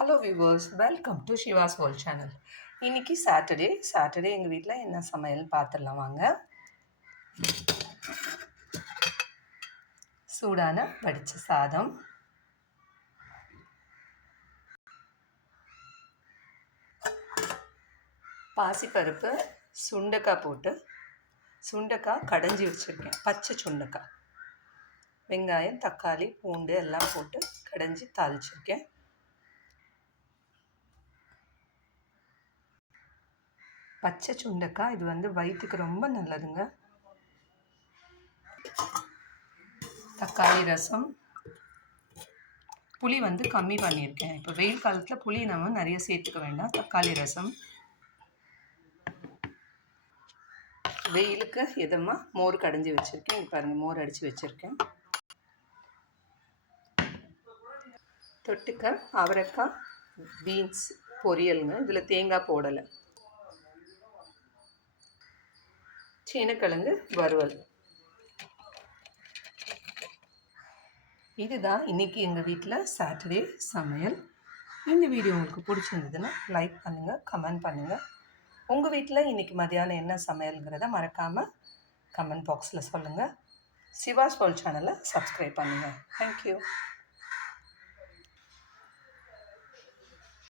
Hello viewers, welcome to Shiva's world channel. இன்னைக்கு Saturday எங்கள் வீட்டில் என்ன சமையல் பார்த்துடலாம் வாங்க. சூடான வடித்த சாதம், பாசிப்பருப்பு, சுண்டைக்காய் போட்டு சுண்டைக்காய் கடைஞ்சி வச்சுருக்கேன். பச்சை சுண்டைக்காய், வெங்காயம், தக்காளி, பூண்டு எல்லாம் போட்டு கடைஞ்சி தாளிச்சிருக்கேன். பச்சை சுண்டைக்காய் இது வயிற்றுக்கு ரொம்ப நல்லதுங்க. தக்காளி ரசம், புளி கம்மி பண்ணியிருக்கேன். இப்போ வெயில் காலத்தில் புளி நம்ம நிறைய சேர்த்துக்க வேண்டாம். தக்காளி ரசம், வெயிலுக்கு இதமாக மோர் கடைஞ்சி வச்சுருக்கேன். பாருங்கள், மோர் அடித்து வச்சுருக்கேன். தொட்டுக்க அவரைக்காய் பீன்ஸ் பொரியலுங்க. இதில் தேங்காய் போடலை. சீனக்கிழங்கு வறுவல். இதுதான் இன்றைக்கி எங்கள் வீட்டில் சாட்டர்டே சமையல். இந்த வீடியோ உங்களுக்கு பிடிச்சிருந்ததுன்னா லைக் பண்ணுங்கள், கமெண்ட் பண்ணுங்கள். உங்கள் வீட்டில் இன்றைக்கி மதியானம் என்ன சமையலுங்கிறத மறக்காமல் கமெண்ட் பாக்ஸில் சொல்லுங்கள். சிவாஸ் வேர்ல்ட் சேனலை சப்ஸ்கிரைப் பண்ணுங்கள். தேங்க்யூ.